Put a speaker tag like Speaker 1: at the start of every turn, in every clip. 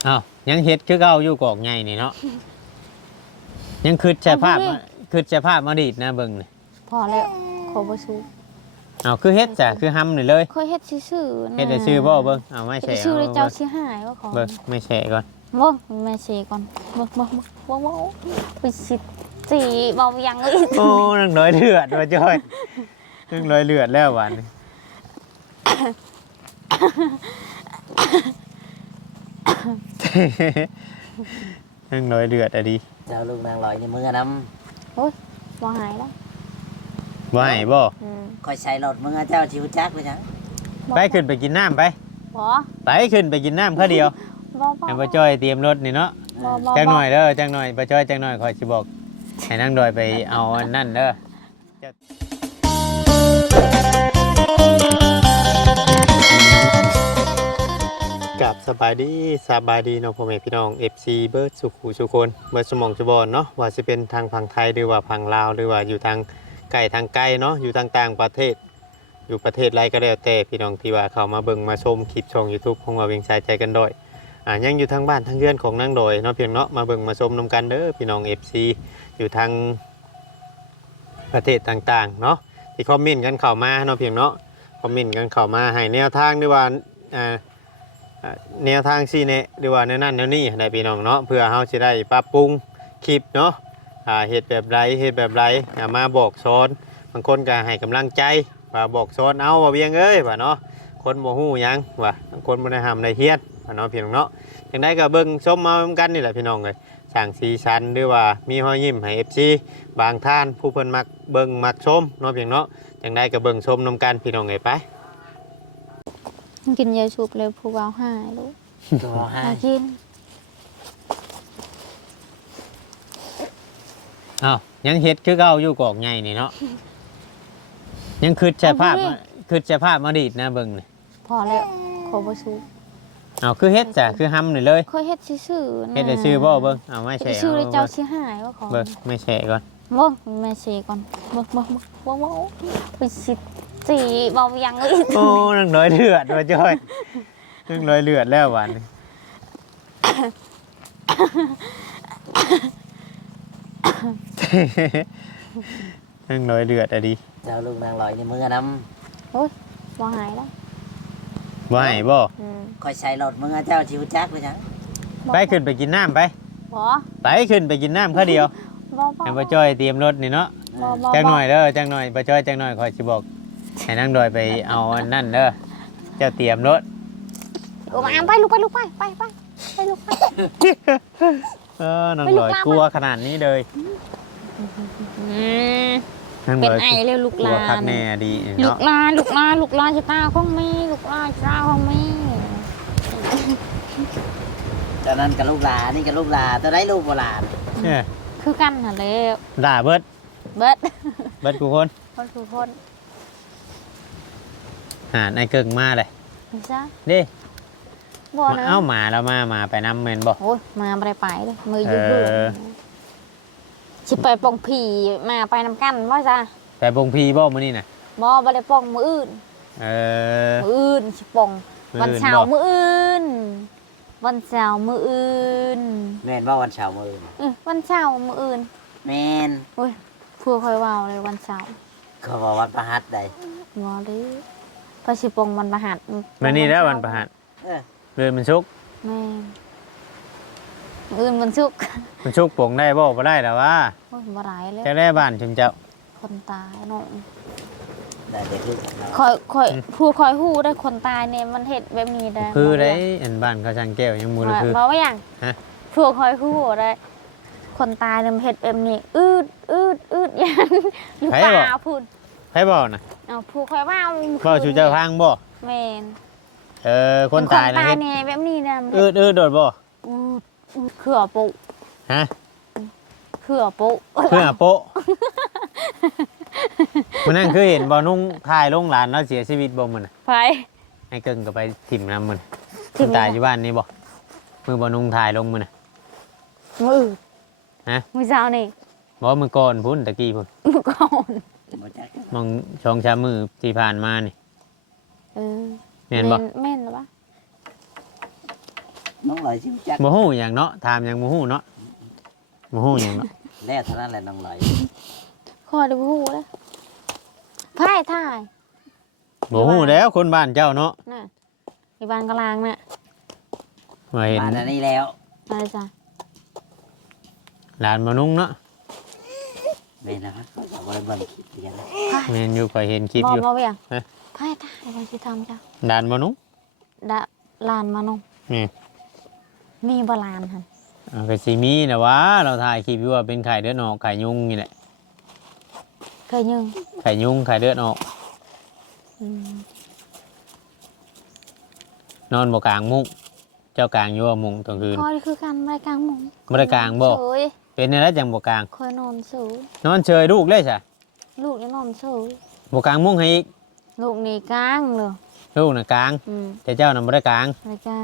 Speaker 1: อ้าวยังเฮ็ดคือเก่าอยู่กอกใหญ่นี่เนาะยังคืดแชภาพคืดแชภาพมาดีดนะเบิ่งนี่
Speaker 2: พอแล้วขอบ่สู้
Speaker 1: อ้าวคือเฮ็ดจ้ะคือห้ำนี่เลย
Speaker 2: เคยเฮ็ดซื่อๆนะ
Speaker 1: เฮ็ดได้ชื่อบ่เบิ่งเอาไม่
Speaker 2: เฮ็
Speaker 1: แช่
Speaker 2: ดชื่อเลยเจ้าสิหายว่าขอ
Speaker 1: เบิ่งไม่แช่ก่อน
Speaker 2: บ่แม่เชก่อนบ่ไปสิสีเบายังเลย
Speaker 1: โอ้นังน้อยเลือดว่าจ้อยนังน้อยเลือดแล้วหวานนังน้อยเลือดอะดิ
Speaker 3: เจ้าลูกนางลอยในมือน้
Speaker 2: บ่หายแล้ว
Speaker 1: บ่ให้บ่
Speaker 3: ำคอยใช้รถมือเจ้าชิวจักไปจัง
Speaker 1: ไปขึ้นไปกินน้ำไป
Speaker 2: บ่
Speaker 1: ไปขึ้นไปกินน้ำเขาเดียว
Speaker 2: บ่
Speaker 1: ให้ป้าจ้อยเตรียมรถนี่เนาะจังหน่อยเด้อจังหน่อยป้าจ้อยจังหน่อยคอยสิบอกให้นั่งดอยไปเอาอันนั่นเด้อกับสบายดีเนาะพ่อแม่พี่น้อง FC เบิร์ดสุขุสุคนเบิร์ดสมองจุบอนเนาะว่าจะเป็นทางฝั่งไทยหรือว่าฝั่งลาวหรือว่าอยู่ทางไกลเนาะอยู่ทางต่างประเทศอยู่ประเทศไรก็แล้วแต่พี่น้องที่ว่าเข้ามาเบิ่งมาชมคลิปช่อง YouTube ของเราเวียงชายใจกันดอยยังอยู่ทางบ้านทางเรือนของนางดอยเนาะเพียงเนาะมาเบิ่งมาชมนำกันเด้อพี่น้อง FC อยู่ทางประเทศต่างๆเนาะที่คอมเมนต์กันเข้ามาเนาะเพียงเนาะคอมเมนต์กันเข้ามาให้แนวทางหรือว่าแนวทางซีเนหรือว่าแนวนั้นแนวนี้ได้พี่น้องเนาะเพื่อเฮาสิได้ปรับปรุงคลิปเนาะเฮ็ดแบบไรมาบอกสอนบางคนก็ให้กำลังใจว่าบอกสอนเอาว่าเวียงเอ้ยว่าเนาะคนบ่ฮู้หยังว่าคนบ่ได้ห้ามได้เฮียนว่าเนาะพี่น้องเนาะจังได๋ก็เบิ่งชมมาเหมือนกันนี่แหละพี่น้องเอ้ยสร้างสีสันหรือว่ามีรอยยิ้มให้ FC บางท่านผู้เพิ่นมักเบิ่งมักชมเนาะพี่น้องเนาะจังได๋ก็เบิ่งชมนำกันพี่น้องเอ้ยไป
Speaker 2: กินยาสูบเลยผู้เบาหายลูก
Speaker 3: ตัวให้
Speaker 2: มากิน
Speaker 1: อ้าวยังเฮ็ดคือเก่าอยู่กอกใหญ่นี่เนาะยังคืดแชภาพมาดีดนะเบิ่งนี่
Speaker 2: พอแล้วขอบ่สู้
Speaker 1: อ้าวคือเฮ็ดจ้ะคือห้ำนี่เลย
Speaker 2: เคยเฮ็ดซื่อๆนะ
Speaker 1: เฮ็ดได้ชื่อบ่เบิ่งเอาไม่
Speaker 2: เฮ็
Speaker 1: แช่
Speaker 2: ดชื่อเลยเจ้าสิหายว่าขอ
Speaker 1: เบิ่งไม่แช่ก่อน
Speaker 2: บ่แม่เชก่อนบ่ไปสิสีเบายังเลย
Speaker 1: โอ้นังน้อยเลือดว่าจ้อยนังน้อยเลือดแล้วหวานนังน้อยเลือดอะดิ
Speaker 3: เจ้าลูกนางลอยในมือน้
Speaker 2: บ่หายแล้ว
Speaker 1: บ่ให้บ่
Speaker 3: ำคอยใช้รถมือเจ้าชิวจักไปจัง
Speaker 1: ไปขึ้นไปกินน้ำไป
Speaker 2: บ่
Speaker 1: ไปขึ้นไปกินน้ำเขาเดียว
Speaker 2: บ่
Speaker 1: ให้ป้าจ้อยเตรียมรถนี่เนาะจังหน่อยเด้อจังหน่อยป้าจ้อยจังหน่อยคอยสิบอกให้นั่งดอยไปเอาอันนั่นเด้อเจ้าเตรียมรถ
Speaker 2: มาไปลูกไปลูกไปลูกไป
Speaker 1: นั่งดอยกลัวขนาดนี้เลยนั่ง
Speaker 2: เป็น
Speaker 1: ดอย
Speaker 2: ไอเร็วลูก
Speaker 1: กลั
Speaker 2: ลาว
Speaker 1: คัก
Speaker 2: น
Speaker 1: แน่ดี
Speaker 2: ลู
Speaker 1: เนาะ
Speaker 2: กลานชะตาของแม่ลูกลานชะตาของแม่
Speaker 3: ตอนนั้นกับลูกหลานนี่กับลูกหลานตัวได้ลูกโบราณ
Speaker 1: เนี่ย
Speaker 2: คือกันน่ะแล้ว
Speaker 1: ด่าเบิด
Speaker 2: เบิด
Speaker 1: เบิดกูคน
Speaker 2: คนคือคน
Speaker 1: หาไอ้เกิ่งมาเลย
Speaker 2: ไม่ใช่
Speaker 1: เด้
Speaker 2: บ่นะ
Speaker 1: เอ้าหมาแล้วมาไปน้ำเมนบอก
Speaker 2: โอ้ยมาบ่ได้ไปเลยมืออยู่
Speaker 1: เอ
Speaker 2: เบื่อ
Speaker 1: อ
Speaker 2: สิไปปองผีมาไปนำกันบ่จ้ะ
Speaker 1: แต่บงพีบ่มื้อนี่น่ะ
Speaker 2: บ่ได้ปองมื้ออื่น
Speaker 1: เออ
Speaker 2: มื้ออื่นสิปอง
Speaker 1: มื้อ
Speaker 2: วัน
Speaker 1: อื่น
Speaker 2: เสาร์
Speaker 1: บ่
Speaker 2: มื้ออื่นวันเสาร์มื้ออื่น
Speaker 3: แม่นว่าวันเสาร์มือ
Speaker 2: วันเสาร์มื้ออื่น
Speaker 3: แม่น
Speaker 2: โอ้ยพูดค่อยเว้าเลยวันเสาร์
Speaker 3: เขาบอกวันประหัสใด
Speaker 2: บ่เลยพระสิปองวันประหัส
Speaker 1: มื้อนี้แล้ววันประหัส
Speaker 3: เออ
Speaker 1: เดือนมันชุก
Speaker 2: แม่มื้ออื่นวันศุกร์
Speaker 1: มันชุกปลงได้บ่บ่ได้แต่ว่า
Speaker 2: โอ้ยบ่หลายแล้ว
Speaker 1: จะได้บ้านชุมเจ้า
Speaker 2: คนตายเนาะ
Speaker 3: ได้เด็กลูกเรา
Speaker 2: คอยผู้คอยฮู้ได้คนตายเนี่ยมันเฮ็ดแบบนี้ได้
Speaker 1: คือได้อันบ้านเขาช่างแก้วยังมูลคือ
Speaker 2: บ่ว่าหยัง
Speaker 1: ฮะ
Speaker 2: ผู้คอยฮู้ได้คนตายเนี่ยมันเฮ็ดแบบนี้อืดยันอยู่ป่าพุ่น
Speaker 1: ให้บอกนะ
Speaker 2: เอาผู้คอยเว้า
Speaker 1: บ่ชูเจ้าพังบ่
Speaker 2: แม่น
Speaker 1: คนตายนะ
Speaker 2: คนตาย
Speaker 1: เฮ็ด
Speaker 2: เนี่ยแบบนี้นะ
Speaker 1: โดดบ่
Speaker 2: เขื่อปุ
Speaker 1: ฮะ
Speaker 2: เขื่อปุ
Speaker 1: เพื่อโป๊ะมันนั่นคือเห็นบ่นุ่งทายลงหลานแล้วเสียชีวิตบ่มันน่ะ
Speaker 2: ไป
Speaker 1: ให้เกิงก็ไปถิ่มน้ำมัน
Speaker 2: ถิ่
Speaker 1: คน
Speaker 2: ม
Speaker 1: ตายอยู่บ้านนี่บ่มือบ่นุ่งทายลงมันน่ะ
Speaker 2: มือ
Speaker 1: ฮะ
Speaker 2: มือเช้านี่
Speaker 1: บ่มือก่อนพุ่นตะกี้พุ่น
Speaker 2: มือก่อน
Speaker 3: บ่จัก
Speaker 1: มองช่องชามมือที่ผ่านมานี่
Speaker 2: เออ
Speaker 1: แม่นบ่
Speaker 2: แม่นหรือปะ
Speaker 3: น้องลอยชิมจัก
Speaker 1: บ่ฮู้หยังเนาะถามหยังบ่ฮู้เนาะบ่ฮู้หยังเนาะ
Speaker 3: แล้วเท่านั้นแหละน้องลอย
Speaker 2: คอยดูหูเลยไพ่ถ่าย
Speaker 1: บ่ฮู้แล้วคนบ้านเจ้าเนาะ
Speaker 2: น่ะในบ้านกลางน่ะ
Speaker 1: มาเห็น
Speaker 3: มาอันนี้แล้ว
Speaker 2: อะไรจ้ะ
Speaker 1: หลานมานุ่งเนาะ
Speaker 3: ไม่นะครับก็จะไว้เบิ่งคลิปกันนะ
Speaker 1: แม่นอยู่ก็เห็นคลิป
Speaker 2: บอ
Speaker 1: อยู่
Speaker 2: มาเวียง
Speaker 1: ฮะ
Speaker 2: ไพ่ถ่ายวันที่ทำจ้ะ
Speaker 1: หลานมานุ่ง
Speaker 2: ดะลานมานง
Speaker 1: นี่
Speaker 2: มีบลานหัน
Speaker 1: ก็สิมีนะวะเราถ่ายคลิปอยู่ว่าเป็นไข่เลือดออกไข่ยุงนี่แหละ
Speaker 2: เคยยัง
Speaker 1: ไข่ยุงไข่เลือดออก
Speaker 2: อืม
Speaker 1: นอนบ่กลางมุ้งเจ้ากลางอยู่ว่ามุ้งกลางคืน
Speaker 2: คอยคือกันไม่กลางหมุง
Speaker 1: บ่ได้กลางบ่
Speaker 2: เฉย
Speaker 1: เป็นอะไรจังบ่กลาง
Speaker 2: คอยนอนสูง
Speaker 1: นอนเฉยลูกเลยจ้ะ
Speaker 2: ลูกนี่นอนสูง
Speaker 1: บ่กลางมุ้งให้อีก
Speaker 2: ลูกนี่กลางเลย
Speaker 1: ลูกน่ะกลาง
Speaker 2: อืม
Speaker 1: แต่เจ้าน่ะบ่ได้กลาง
Speaker 2: ไม่กลาง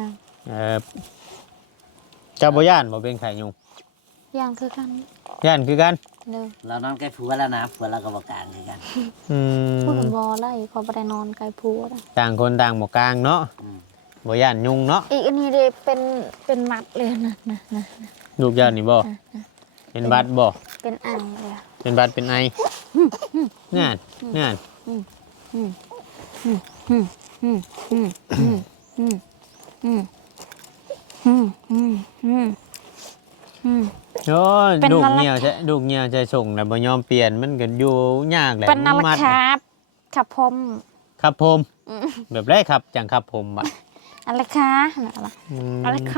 Speaker 1: เจ้าบ่ย่านบ่เป็นไข่ยุง
Speaker 2: ย่างคือกัน
Speaker 1: ย่านคือกัน
Speaker 2: เด้อ
Speaker 3: เรานอนใกล้ผัวแล้วนะผัวเราก็บอกกลางเหมือนกัน
Speaker 1: อืม
Speaker 2: พูดกับบอไล่ขอไปนอนไกลผัวนะ
Speaker 1: ต่างคนต่างบ่กลางเนาะ
Speaker 3: อืม
Speaker 1: บ่ย่านยุงเนาะ
Speaker 2: อีกอันนี้เดเป็นมัดเลยนะ
Speaker 1: ลูกย่านนี่บ่เป็นบัดบ่
Speaker 2: เป็นอ่างเลย
Speaker 1: เป็นบัดเป็นไอ งานงาน
Speaker 2: อืมอืมอืมอืมอืมอืมอืมอืมอืมอืมอืม
Speaker 1: โอ้ย
Speaker 2: เป็น
Speaker 1: ลูก
Speaker 2: อะไร
Speaker 1: เหี่ยวใช่ลูกเหี่ยวใช่ส่งแล้วบ่ยอมเปลี่ยนมันก็อยู่ยากแหละ
Speaker 2: เป็นอะไร
Speaker 1: มัด
Speaker 2: ครับขับผม
Speaker 1: ครับผม
Speaker 2: อืม
Speaker 1: แบบไรครับจังครับผมอ่ะ
Speaker 2: อะไรคะอะไร
Speaker 1: อืม
Speaker 2: อะไรคะ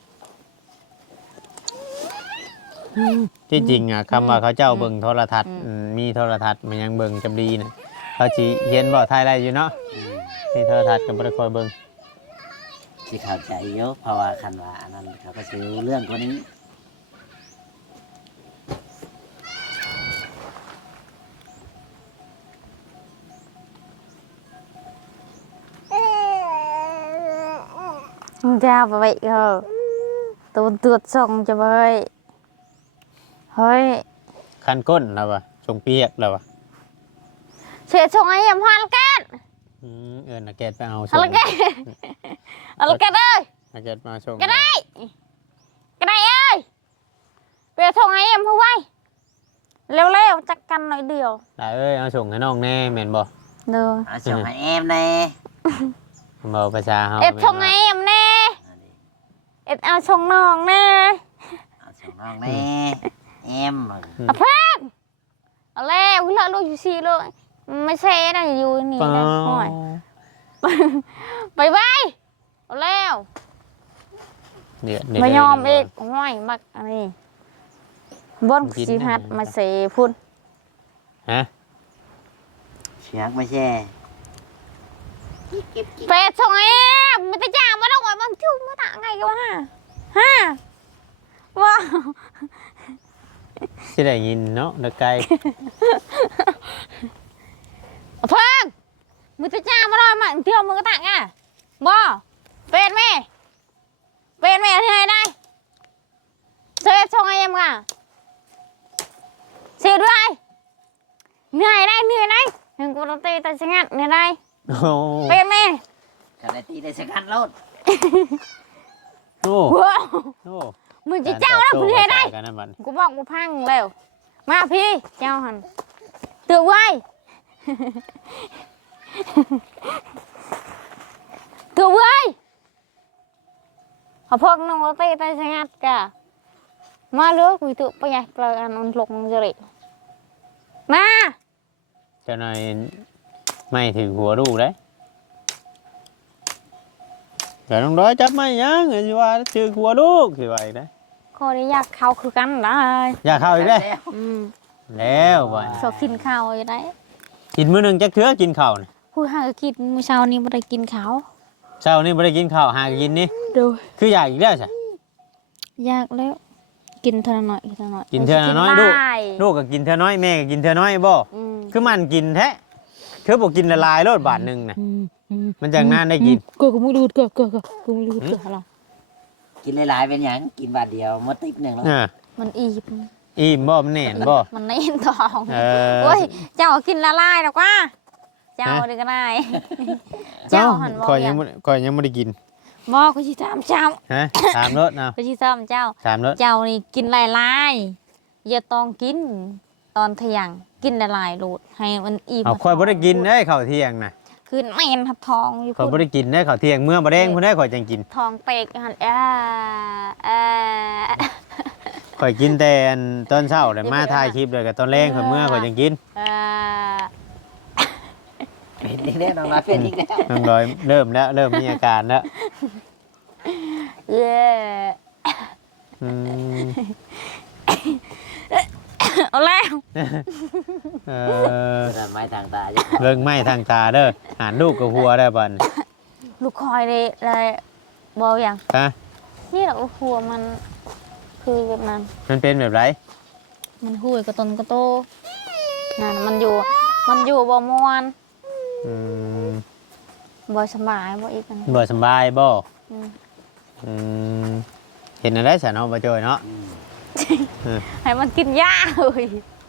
Speaker 1: ที่จริงอ่ะคำว่าเขาเจ้าเบิ่งโทรทัศน์มีโทรทัศน์มันยังเบิ่งจำดีนะเขาสิเห็นบ่ถ่ายได้อยู่เนาะ
Speaker 3: อืม
Speaker 1: มีโทรทัศน์ก็บ่ได้คอยเบิ่ง
Speaker 3: ที่เข้าใจเยอะเพราะว่าคันว่าอันนั้นเขาก็ซื้อเรื่องคนนี้
Speaker 2: ra và vậy rồi tôi tuột xong cho vậy thôi
Speaker 1: คันก้นแล้วว่ะชงเปียกแล้วว่ะ
Speaker 2: sẽ xong ấy em hoan kết
Speaker 1: เอิ้นน่ะแกไปเอาชง
Speaker 2: hoan kết hoan kết ơi
Speaker 1: น่ะแกมาชง
Speaker 2: cái này ơi về xong ấy em không quay leo leo chắc căn nói điều
Speaker 1: ได้เอ้ยเอาชงให้น้องแน่แม่นบ่
Speaker 2: được
Speaker 3: เอาส่งให้แอมแน่
Speaker 1: บ่ภาษาเฮา
Speaker 2: em xong ấy em nè
Speaker 3: อันนี้
Speaker 2: em ao xong nòng nè
Speaker 3: เอาส่งน้องแน่แอม
Speaker 2: à phết leo cái lợi luôn gì luôn mấy xe này vui nè
Speaker 1: ปอ
Speaker 2: hỏi bye bye leo
Speaker 1: เดือด
Speaker 2: มายอมอีกห้อยมักอันนี้บนสิหัดมาเสพุ่น
Speaker 1: ฮะ
Speaker 3: เชียงไม่ใช่
Speaker 2: เป็ดส่งเอ็มมันจะจ่ามาต้องไว้บางชุ่มมาต่างไงกันวะฮะว้าว
Speaker 1: สิได้ยินเนาะเด็กไกล
Speaker 2: เพิ่งมันจะจ่ามาต้องมาเที่ยวมึงก็ต่างอ่ะบ่เป็ดแม่ที่ไหนได้เสพส่งเอ็มก่ะเสียด้วยเหนื่อยได้ถึงกูต้องตีแต่ชะงัดเหนื่อยได้
Speaker 1: โอ้
Speaker 2: เป็ดแม่
Speaker 3: ขณะที่ได้สกัดรถ
Speaker 1: โอ้
Speaker 2: ว้าว
Speaker 1: โอ้
Speaker 2: มึงจะเจ้าแล้วมึงเทได้
Speaker 1: กันนะบัด
Speaker 2: กูบอกกูพังแล้ว มาพี่เจ้าหันเตือนไว้ เตือนไว้เขาพกน้องรถตีตาชะงัดกะมาเลือกกูตุไปใหญ่เปล่าอันนั้นหลงจะริมา
Speaker 1: เจ้านายไม่ถือหัวลูกเลยเดี๋ยวน้องร้อยจับไม่ยังเห็นว่าถือหัวลูกสิว่าอีกนะ
Speaker 2: ขอได้อยากเข้าคือกันได้
Speaker 1: อยากเข้าอีกเลย
Speaker 2: อืม
Speaker 1: แล้วบ่
Speaker 2: ชอบกินข้าวอยู่ได้
Speaker 1: กินมื้อหนึงจักเทื่อกินข้าวน่ะ
Speaker 2: ผู้หาก็กินมื้อเช้านี้ไม่ได้กินข้าว
Speaker 1: เช้านี้บ่ได้กินข้าวหากินนี่
Speaker 2: ดู
Speaker 1: คืออยากอีกแล้วใช่
Speaker 2: ยากแล้ว กินเท่าน้อยกินเท่าน้อย
Speaker 1: กินเท่าน้อยลูก ลูกก็กินเท่าน้อยแม่ก็กินเท่าน้อยบ่
Speaker 2: อืม
Speaker 1: คือมันกินแท้คือบ่กินละลายโลดบาทหนึงน่ะมันจังนานได้กิน
Speaker 2: กูไม่รู้กูไม่รู้อะไร
Speaker 3: กินหลายๆเป็นอย่างกินบาทเดียวหมดติ๊บหนึ่งแล้ว
Speaker 2: มันอิ่ม
Speaker 1: อิ่มบ่มันแน่นบ่
Speaker 2: มันไม่เห็นทอง
Speaker 1: เออ
Speaker 2: โอ้ยเจ้ากินละลายหรอกว่าเจ้าดีก็ได้ เจ้าหันบอก
Speaker 1: ข่อย
Speaker 2: อ
Speaker 1: ยั
Speaker 2: ย่าง ง
Speaker 1: ข่อยยังบ่ได้กิน
Speaker 2: บ่ก็สิถามเจ้า
Speaker 1: ฮะถามรถเนาะ
Speaker 2: ก็สิถามเจ้า
Speaker 1: ถามรถ
Speaker 2: เจ้านี่กินหลายๆอย่าต้องกินตอนเที่ยงกินหลายๆโลดให้มันอิ่ม
Speaker 1: เอาข่อยบ่ได้กินเด้ข้าวเที่ยงน่ะ
Speaker 2: คือแม่นทับทองอยู่
Speaker 1: ข่อยบ่
Speaker 2: พุ่น
Speaker 1: ได้กินเด้ข้าวเที่ยงเมื่อบ่แดงพุ่นได้ข่อยจังกิน
Speaker 2: ทองเตกหั่น
Speaker 1: ข่อยกินแต่อันตอนเช้าแล้วมาถ่ายคลิปเลยกับตอนแรงข่อยเมื่อข่อยจังกิน
Speaker 3: เป็นอีกแล้วน้องน้อยเป็นอีกแล้ว
Speaker 1: น้องร้อยเริ่มแล้วเริ่มมีอาการแล้ว
Speaker 2: เย้
Speaker 1: อืม
Speaker 2: เอาแล้ว
Speaker 1: เออ
Speaker 3: เป็นไม้ทางตาจ้ะ
Speaker 1: เรื่องไหม้ทางตาเด้อหาลูกกับหัวได้บ่น
Speaker 2: ลูกคอยเลยบอกอย่าง
Speaker 1: ฮะ
Speaker 2: นี่แหละหัวมันคือแบบนั้น
Speaker 1: มันเป็นแบบไร
Speaker 2: มันหุยกระตนกระโตนั่นมันอยู่บ่มวน
Speaker 1: อืม
Speaker 2: บ่สบายบ่อีกอัน
Speaker 1: บ่สำบายบ่
Speaker 2: อืม
Speaker 1: อืมเห็นอะไรสะเนาะบ่จอยเนาะ
Speaker 2: ให้มันกินยาเฮ้ย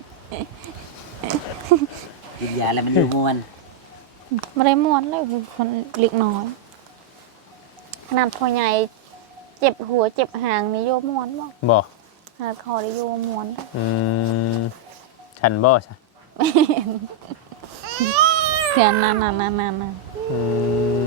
Speaker 3: กินยาแล้วมันอยู่มวน
Speaker 2: ไม่ได้มวนเลยคนเล็กน้อยขนาดพ่อใหญ่เจ็บหัวเจ็บหางนี่โยมวนบ่
Speaker 1: บ่
Speaker 2: ขนาดคอได้โยมวน
Speaker 1: อืมฉันบ่ซะ
Speaker 2: เสียนาน
Speaker 1: อืม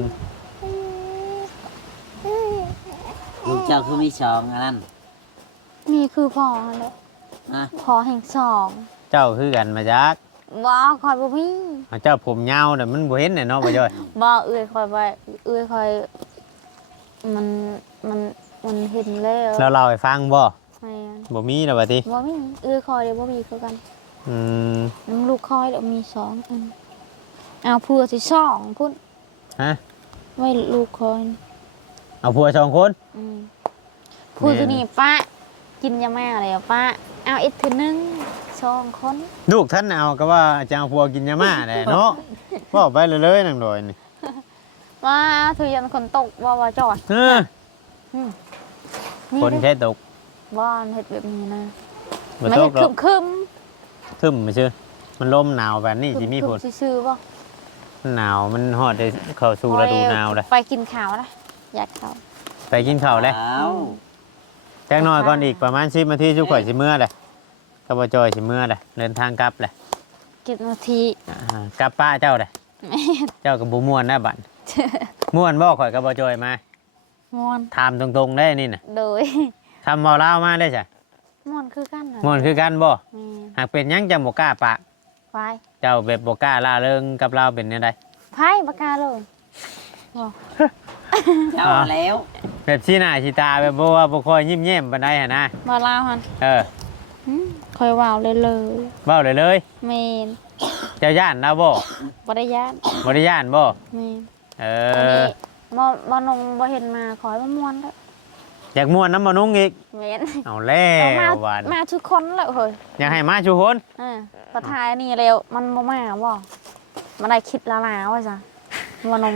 Speaker 3: ลูกเจ้าคือมีชองอันนั้น
Speaker 2: มีคือพ่อเลย
Speaker 3: นะ
Speaker 2: พ่อแห่งสอง
Speaker 1: เจ้าคือกันมาจัก
Speaker 2: บ่คอยบ่มี
Speaker 1: เจ้าผมยาวน่ะมันบ่เห็นน่ะเนาะบ่จอย
Speaker 2: บ่เอื้อยคอยไปเอื้อยคอยมันมันเห็นแล้ว
Speaker 1: เราเล่าให้ฟังบ่
Speaker 2: แม่น
Speaker 1: บ่มีแล้วว่าติ
Speaker 2: บ่มีเอื้อยคอยเดี๋ยวบ่มีคือกัน
Speaker 1: อืม
Speaker 2: น้ำลูกคอยเดี๋ยวมีสองอันเอาเพื่อสิสองพุ่น
Speaker 1: ฮะ
Speaker 2: ไว้ลูกคอย
Speaker 1: เอาผัวสองคน
Speaker 2: อืมพูดตัวนี้ป้ากินยาแม่อะไรอ่ะป้าเอาอีกทีนึงสองคน
Speaker 1: ลูกท่านเอาก็ว่าจะเอาผัวกินยาม่าแหละเนาะบอกไปเลยๆนางดอยนี่
Speaker 2: ว่าถือยันคนตกว่าจอด
Speaker 1: เออ
Speaker 2: นี่
Speaker 1: คน
Speaker 2: เด้
Speaker 1: ใช้ตก
Speaker 2: บ้านเห็ดแบบนี้นะ
Speaker 1: บ่
Speaker 2: ไม่
Speaker 1: ต
Speaker 2: เห็
Speaker 1: ก
Speaker 2: ด
Speaker 1: หรอก
Speaker 2: คึม
Speaker 1: ทึมมาชื่อมันลมหนาวแบบนี้สิมีผล
Speaker 2: ซื่อๆป่ะ
Speaker 1: หนาวมันฮอดได้เข้าสู่ฤดูหนาวเลย
Speaker 2: ไปกินข้าวนะอยากข้าว
Speaker 1: ไปกินข้าวเลย
Speaker 3: อ้าว
Speaker 1: แจ้งน้อยก่อนอีกประมาณ10นาทีชุกข่อยสิเมื่อเลยก็บ่จอยสิเมื่อเลยเดินทางกลับเลย
Speaker 2: กินนาที
Speaker 1: กลับป้าเจ้าเลยเจ้ากับบ่ม่วนนะบัดม่วนบ่ข่อยกับบ่จอยมา
Speaker 2: ม่วน
Speaker 1: ถามตรงๆได้นี่น่ะ
Speaker 2: โดย
Speaker 1: คำเว้าลาวมาได้จ้ะ
Speaker 2: ม่วนคือกันเหรอ
Speaker 1: ม่วนคือกันบ่
Speaker 2: แม่
Speaker 1: หากเป็นหยังจังบ่กล้าปะ
Speaker 2: ไฟ
Speaker 1: เจ้าแบบบ่กล้าล่าเริงกับเราเป็นจังได
Speaker 2: ไฟปากกาเลยบอก
Speaker 3: เจ้าแล้ว
Speaker 1: แบบชี้หน้าชี้ตาแบบบ่ว่าบ่ค่อยยิ้มแย้มปานใดหั่นนะ
Speaker 2: มาลาวหัน
Speaker 1: เออ
Speaker 2: คอยว่าวเลยเลย
Speaker 1: เว้าเลยเลย
Speaker 2: เมน
Speaker 1: เจ้าย่านเราบ่
Speaker 2: บริยาน
Speaker 1: บ่ได้ย่านบ่
Speaker 2: เมน
Speaker 1: เอ
Speaker 2: อัน
Speaker 1: อ
Speaker 2: นี้บ่นงบ่เห็นมาขอให้มันม่วนแล้ว
Speaker 1: อยากม่วนน้ำบ่นุ่งอีก
Speaker 2: เมน
Speaker 1: เอาแล้
Speaker 2: เอามาว
Speaker 1: หวาน
Speaker 2: มาทุกคนแล้วเฮ้ย
Speaker 1: อยากให้มาชูคน
Speaker 2: พอทายนี่เร็วมันบ่มาบ่มันได้คิดแล้วนะว่าจ้ะบ่นง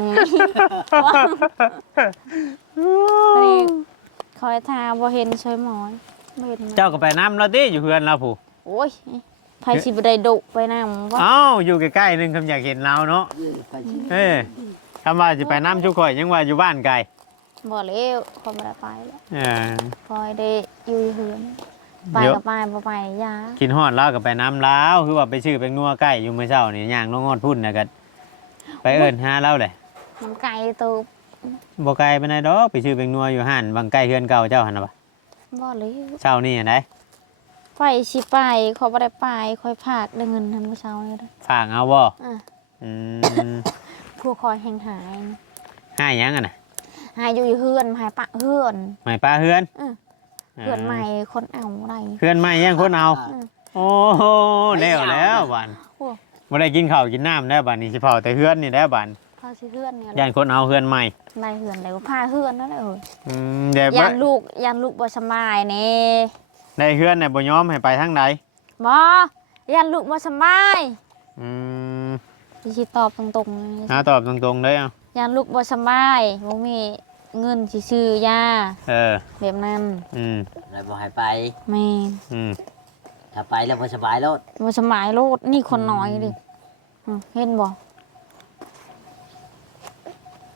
Speaker 2: อันนี้คอยทาบ่เห็นช่วยหมอนบ่เห็นมา
Speaker 1: เจ้าก็ไปน้ำแล้วติอยู่เฮือนเราผู้
Speaker 2: โอ้ยไผสิบ่ได้ดุไปนำว่า
Speaker 1: เอ้าอยู่ใกล้ๆนึงคำอยากเห็นเราเนาะ
Speaker 3: ไปชิ
Speaker 1: เอ้คำว่าสิไปน้ำชูข่อยยังว่าอยู่บ้านไกล
Speaker 2: บ่แล้วคอยบ่ได้ไปแล้ว
Speaker 1: เออ
Speaker 2: คอยได้อยู่เฮือนไป
Speaker 1: เดี๋ยว
Speaker 2: ก็ไปบ่ไปยา
Speaker 1: กินฮอดเราก็ไปน้ำลาวคือว่าไปซื้อแป้งนัวใกล้อยู่มื้อเช้านี่ย่างน้องงอดพุ่นน่ะก็ไปเอิ้นหาเราเลย
Speaker 2: มันไกลตูบ
Speaker 1: บ่ไกลปานใดดอกไปซื้อแป้งนัวอยู่ห้านบางใกล้เฮือนเก่าเจ้าหั่นน่ะบ่
Speaker 2: บ่เลย
Speaker 1: เช้านี่อันใด
Speaker 2: ไปสิไปขอยบ่ได้ไปคอยพากได้เงินทำเมื่อเช้านี้เด้อ
Speaker 1: ฝากเอาบ่
Speaker 2: อ่ะ
Speaker 1: อืม
Speaker 2: ผู้คอยแห่งหาย
Speaker 1: ให้หยังอ่ะน่ะ
Speaker 2: หายอยู่เฮือนหายปะเฮือน
Speaker 1: ใหม่ป้าเฮือน
Speaker 2: เฮือนใหม่คนเอาได้
Speaker 1: เฮือนใหม่ยังคนเอา
Speaker 2: อืม
Speaker 1: โอ้โหแล้วบัด
Speaker 2: โอ้
Speaker 1: บ่ได้กินข้าวกินน้ำแล้วบัดนี้สิเผาแต่เฮือนนี่แหล้วบัด
Speaker 2: พาสิเฮือนเนี่ย
Speaker 1: ย่านคนเอาเฮือนใหม่
Speaker 2: ในเฮือนแล้วพาเฮือนนั่นแหละเอ้ย
Speaker 1: เดี๋ยว
Speaker 2: ยันลูกบ่สบายนี่
Speaker 1: ในเฮือนน่ะบ่ยอมให้ไปทางใด
Speaker 2: บ่ยันลูกบ่สบาย
Speaker 1: อืม
Speaker 2: สิตอบตรงๆเลย
Speaker 1: หาตอบตรงๆเลยเอา
Speaker 2: ยันลูกบ่สบายบ่มีเงินสิซื้อยา
Speaker 1: เออ
Speaker 2: แบบนั้น
Speaker 1: อืม
Speaker 3: แล้วบอกให้ไป
Speaker 2: แม่น
Speaker 1: อืม
Speaker 3: ถ้าไปแล้วพอสบายแล้ว
Speaker 2: บ่สบายโลดนี่คนน้อยดิเห็นบ่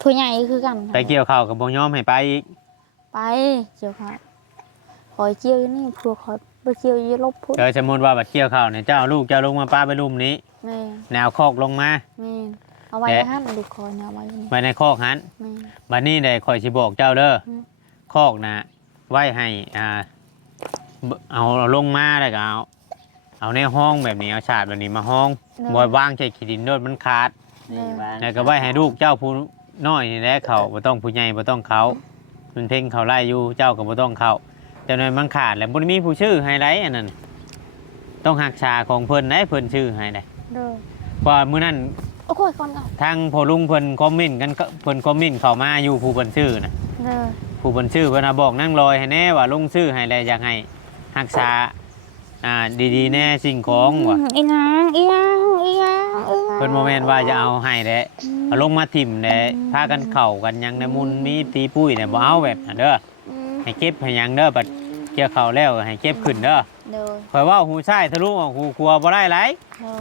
Speaker 2: ผู้ใหญ่คือกัน
Speaker 1: ไปเกี่ยวข้าวกับบ่ยอมให้ไปอีก
Speaker 2: ไปเจียวค่ะคอยเจียวอยู่นี่พวกคอยไปเจียวอยู่ลบพุ่น
Speaker 1: เออสมมุติว่าบัดเกี่ยวข้าวเนี่ยเจ้าเอาลูกเจ้าลงมาป้าไปลุ่มนี้
Speaker 2: แม่
Speaker 1: แนวคอกลงมา
Speaker 2: แม่เอาไว้ห้ามดูคอยเนี่ยเอาไว้นี่
Speaker 1: ไว้ในคอกหัน
Speaker 2: แม่
Speaker 1: บัดนี้ได้ข่อยสิบอกเจ้าเด้อ
Speaker 2: อืม
Speaker 1: คอกนะไว้ให้เอาลงมาแล้วก็เอาในห้องแบบนี้เอาฉาดแบบนี้มาห้องบ่วางใช้ขี้ดินโดดมันขาด
Speaker 3: นี่ว่า
Speaker 1: แล้วก็ไว้ให้ลูกเจ้าผู้น้อยนี่แหละเขาบ่ต้องผู้ใหญ่บ่ต้องเขามันเพ่งเขาไล่อยู่เจ้าก็บ่ต้องเขาเจ้าหน่อยมันขาดแล้วบ่ได้มีผู้ชื่อให้ไดอันนั้นต้องหักษาของเพิ่นได้เพิ่นชื่อให้ได้
Speaker 2: เด้อ
Speaker 1: เพราะมื้อนั้น
Speaker 2: โอ้ยก่อนก่อน
Speaker 1: ทางพ่อลุงเพิ่นคอมเมนต์กันก็เพิ่นคอมเมนต์เข้ามาอยู่ผู้เพิ่นชื่อน่ะ
Speaker 2: เด้อ
Speaker 1: ผู้เพิ่นชื่อเพิ่นน่ะบอกนั่งลอยให้แน่ว่าลุงชื่อให้แล้วอยากให้รักษาดีๆแน่สิ่งของว่ะ
Speaker 2: อีนางอีนางอีนาง
Speaker 1: เพิ่นบ่แม่นว่าจะเอาให้แหละเอาลงมาถิ่มแหละพากันเข้ากันหยังในมุนมีตีปุ้ยเนี่ยบ่เอาแบบนั้นเด้อให้เก็บให้หยังเด้อบัดเกี่ยวข้าวแล้วให้เก็บขึ้นเด้อ
Speaker 2: เด้อ
Speaker 1: ข่อยว่าหูซ้ายทะลุออกหูขวาบ่ได้หลาย
Speaker 2: เด้อ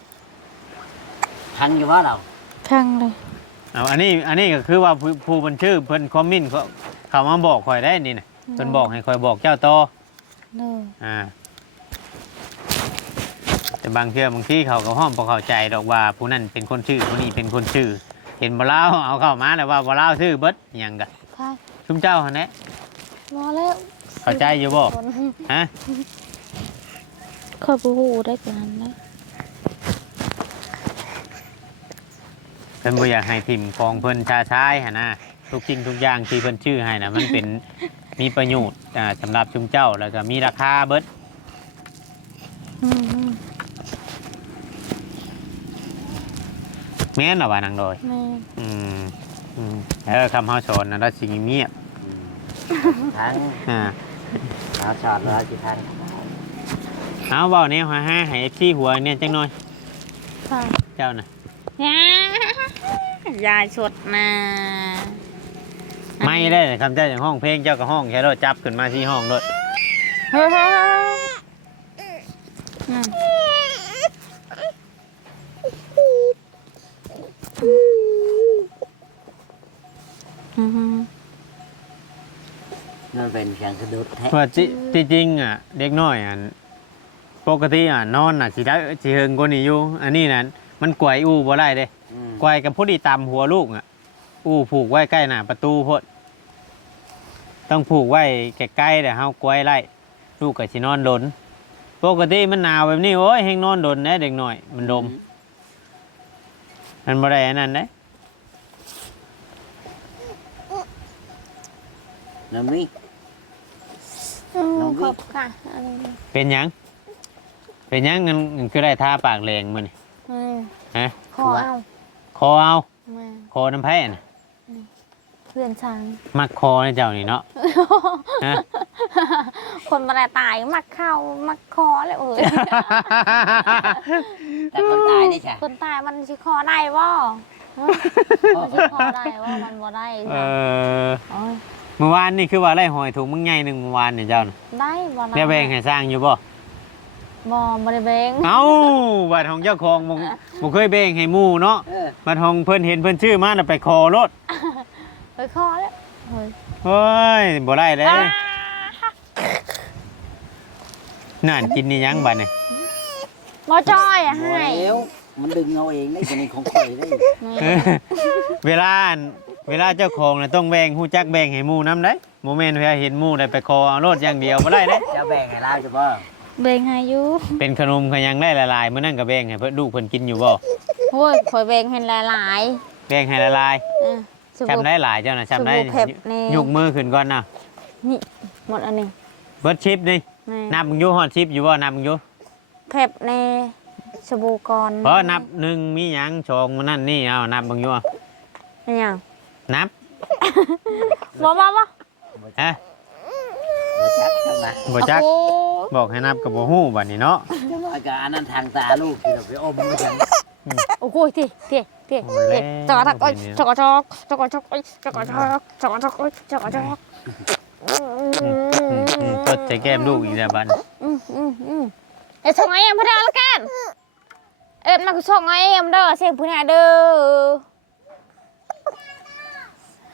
Speaker 3: ทันอยู่ว่าเรา
Speaker 2: ข้างเลย
Speaker 1: เอาอันนี้ก็คือว่าผู้เพิ่นชื่อเพิ่นคอมเมนต์เขามาบอกข่อยได้นี่น่ะเพิ่นบอกให้ข่อยบอกเจ้าต่อ
Speaker 2: เด้อ
Speaker 1: แต่บางเทื่อบางที่เขาก็ห้อมบ่เข้าใจดอกว่าผู้นั้นเป็นคนชื่อผู้นี้เป็นคนชื่อ เห็นบ่เล่าเอาเข้ามาแล้วว่าบ่เล่าชื่อเบิดหยังกะ
Speaker 2: ใช่
Speaker 1: ชุมเจ้าหั่นแหละ
Speaker 2: รอแล้ว
Speaker 1: เข้าใจอยู่บ่ฮะ
Speaker 2: คอยบูฮูได้กันนะ
Speaker 1: เพิ่นบ่อยากให้ทิ่มของเพิ่นชาชายหั่นนะทุกสิ่งทุกอย่างที่เพิ่นชื่อให้น่ะมันเป็นมีประโยชน์สำหรับชุมเจ้าแล้วก็มีราคาเบิด
Speaker 2: อืม
Speaker 1: แม่นเหรอว่านางโดย
Speaker 2: แม่
Speaker 1: อืมคำเฮาสอนน่ะเราสิเงียบ
Speaker 3: ทั้ง
Speaker 1: อ่า
Speaker 3: เราชอดเราจีทัน
Speaker 1: เอาเว้าแนวหาให้ FC หัวเนี่ยจังหน่อย
Speaker 2: ค่ะ
Speaker 1: เจ้าน่ะ
Speaker 2: ยายสดนะ
Speaker 1: ไม่ได้คำเจ้าอย่างห้องเพลงเจ้าก็ห้องแค่รถจับขึ้นมาที่ห้องรถ
Speaker 2: เฮ้ยนั่น
Speaker 3: นั่นเป็นเสียงสะดุดแท้
Speaker 1: เพราะจริงอ่ะเด็กน้อยอ่ะปกติอ่ะนอนอ่ะสิได้สิเฮิงกว่านี้อยู่อันนี้น่ะมันกวยอู้บ่ได้เด้กวยกับพอดีตามหัวลูกอ่ะอู้ผูกไว้ใกล้หน้าประตูโพดต้องผูกไว้ใกล้ๆแต่เฮากวยไล่ลูกก็สินอนดนปกติมันหนาวแบบนี้โอ้ยแฮงนอนดนแน่เด็กน้อยมันดมมันบ่ได้อันนั้นเด้
Speaker 3: น้ำมี
Speaker 2: ขอบค่ะ
Speaker 1: เป็นหยังมันคือได้ทาปากแรงมื้อนี่ฮะ
Speaker 2: ขอเอา
Speaker 1: คอเอา
Speaker 2: มา
Speaker 1: คอน้ำแพ้น่ะ
Speaker 2: เพื่อนช้าง
Speaker 1: มักคอในเจ้านี่เนาะ ฮะ
Speaker 2: คนมาตายมักเข้ามักคอเลยเอ้ย
Speaker 3: แต่คนตายได้จ้ะ
Speaker 2: คนตายมันชิคอได้บ่มันชิคอได้ว่ามันบ่ได้
Speaker 1: เออ
Speaker 2: โอ้ย
Speaker 1: เมื่อวานนี่คือว่าไล่หอยถุงมึงใหญ่หนึ่งเมื่อวานนี่เจ้าน่ะ
Speaker 2: ได้บ่ได้
Speaker 1: เรียกแบ่งให้สร้างอยู่บ่
Speaker 2: บ่ได้แบง
Speaker 1: เอ้าบัดของเจ้าของบ่เคยแบ่งให้หมู่เนาะบัดของเพิ่นเห็นเพิ่นชื่อมาแล้วไปคอรถ
Speaker 2: ไปคอแล้วเฮ้ย
Speaker 1: เฮ้ยบ่ได้เลยนั่นกินนี่ยังบัดนี่
Speaker 2: บ่จ้อยอ่ะ
Speaker 3: โอ้
Speaker 2: ให้
Speaker 3: เอวมันดึงเอาเองได้จะเป็นของข่อยได้
Speaker 1: เออเวลาเจ้าของน่ะต้องแบ่งฮู้จักแบ่งให้หมู่นำได้บ่แม่นเวลาเห็นหมู่ได้ไปคอเอารถอย่างเดียวบ่ได้เด้
Speaker 3: จะแบ่งให้เราจะบ่
Speaker 2: แบงให้อยู่
Speaker 1: เป็นขนมขยังได้ละลายมื้อนั้นก็แบ่งให้เพิ่นลูกเพิ่นกินอยู่บ่
Speaker 2: โอ้ยคอยแบงให้หลาย
Speaker 1: แบ่งให้ละลาย
Speaker 2: ๆส
Speaker 1: จำได้หลายเจ้าน่ะจำได้
Speaker 2: สบู่เผ็ดนี่
Speaker 1: ยกมือขึ้นก่อนนะ
Speaker 2: นี่หมดอันนี้
Speaker 1: เบิร์ดชิปนี่
Speaker 2: นี่
Speaker 1: นับมึงอยู่ฮอดชิปอยู่บ่นับมึงอยู่
Speaker 2: เผ็ดในสบู่ก่อน
Speaker 1: เพราะนับหนึ่งมีหยังชองมันนั่นนี่เอานับมึงอยู่เอา
Speaker 2: เป็นหยัง
Speaker 1: นับ
Speaker 2: บ่
Speaker 1: ฮะ
Speaker 3: บ่จักจังนะ
Speaker 1: บ่จัก
Speaker 2: โอ้
Speaker 1: บอกให้นับกับบ่ฮู้บัดนี้เนาะ
Speaker 3: อาการอันนั้นทางตาลูกที่เราไปอมมาจัง
Speaker 2: โอ้ยที่จอกโอ้ยจอกโอ้ย
Speaker 1: กดใจแก้มลูกอีกแล้วบัด
Speaker 2: เอ้ยส่งไอ้เอ็มพอดีแล้วกันเอ็มมาส่งไอ้เอ็มเด้อเสียงผู้ใหญ่เด้อ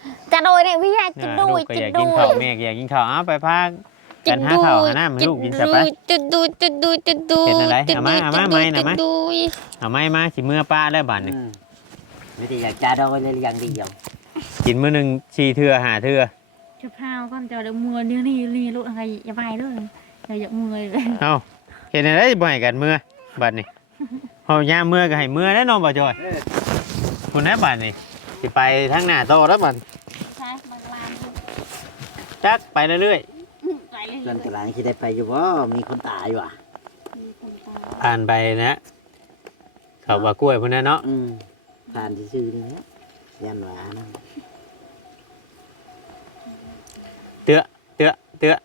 Speaker 2: จะโดยเนี่ยพี่ยาจะ
Speaker 1: ลู
Speaker 2: ดู
Speaker 1: กก็
Speaker 2: จะ
Speaker 1: อยาก
Speaker 2: ดู
Speaker 1: กินข้าวแม่ก็อยากกินข้าวเอาไปพากันหาข้าวหาน้ำให้ลูกกินซะไป
Speaker 2: จะดูจะดูจะดู
Speaker 1: เห็นอะไรเอามาไม้น่ะ
Speaker 2: จะ
Speaker 1: มา
Speaker 2: ดู
Speaker 1: เอาไม้มาสิมื้อป้าแล้วบัดนี้
Speaker 3: ไม่ได้อยากจะโดนเลยอย่างเดียว
Speaker 1: กินมื้อหนึง4เทื่อ5เทื่อ
Speaker 2: จะพาวก่อนจะเดี๋ยวมือนี่ลูกอะไรอย่าไปด้วยอย่ามือเลย
Speaker 1: เอ้าเฮ็ดจังได๋บ่ให้กันมื้อบัดนี้เฮายามมื้อก็ให้มื้อแล้วเนาะบ่จอยคุณแน่บัดนี้สิไปทางหน้าโตแล้วบัด
Speaker 2: ใช่บางลาน
Speaker 1: จักไปเรื่อย
Speaker 2: ไปเลย
Speaker 3: เรื่องตลาดที่ได้ไปอยู่ว่ามีคนตายอยู่อ่ะ
Speaker 2: มีคนตา
Speaker 1: ๆผ่านไปนะเขาว่ากล้วยพุ่นน่ะเนาะ
Speaker 3: ผ่านที่ชื่อนี่นะยันหวานะ
Speaker 1: เตื้อ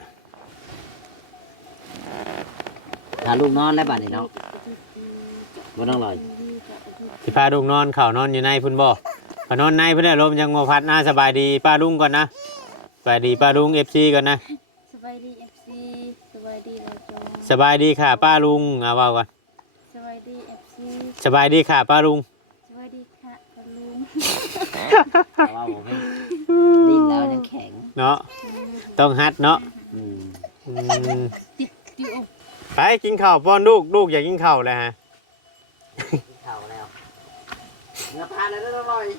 Speaker 3: ถ้าลูกนอนแล้วบ้านนี่เนาะบ่ต้องรอ
Speaker 1: สิพาลูกนอนเขานอนอยู่ในพุ่นบ่พอนอนในพุ่นน่ะลมยังบ่พัดนะสบายดีป้าลุงก่อนนะสบายดีป้าลุง FC ก่อนนะ
Speaker 2: สบายดีเอฟซีสบายดีเลยจง
Speaker 1: สบายดีค่ะป้าลุงเอาเว้าก่อน
Speaker 2: สบายดีเอฟซี
Speaker 1: สบายดีค่ะป้าลุง
Speaker 2: สบายดีค่ะคุณลุง
Speaker 3: แต่ว่าผมให้ดิ้นแล้วยังแข็ง
Speaker 1: เนาะต้องฮัดเนาะ
Speaker 3: อืม
Speaker 1: อืม
Speaker 2: อยู่
Speaker 1: ไปกินข้าวป้อนลูกอยากกินข้าวแล้วฮะ
Speaker 3: เข่าแล้วเนื้อพานแล้วอร่อย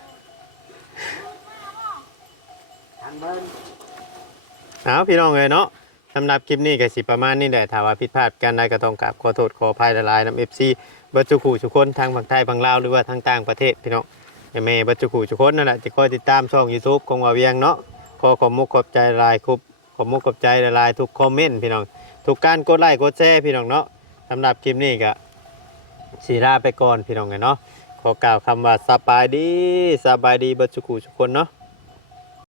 Speaker 3: ทางเบิ้ล
Speaker 1: เอาพี่น้องเลยเนาะสำหรับคลิปนี้ก็สิประมาณนี้แหละถ้าว่าผิดพลาดกันใดก็ต้องกราบขอโทษขออภัยหลายๆนำ FC เบิดจุขู่ทุกคนทางฝั่งไทยฝั่งลาวหรือว่าทางต่างประเทศพี่น้องอย่าแม่เบิดจุขู่ทุกคนนั่นแหละจะคอยติดตามช่อง YouTube ของว่าเวียงเนาะขอมุกขอบใจหลายครับขอมุกขอบใจหลายๆทุกคอมเมนต์พี่น้องทุกการกดไลค์กดแชร์พี่น้องเนาะสำหรับคลิปนี้ก็สีลาไปก่อนพี่น้องเนาะขอกล่าวคำว่าสบายดีเบิดจุขู่ทุกคนเนาะ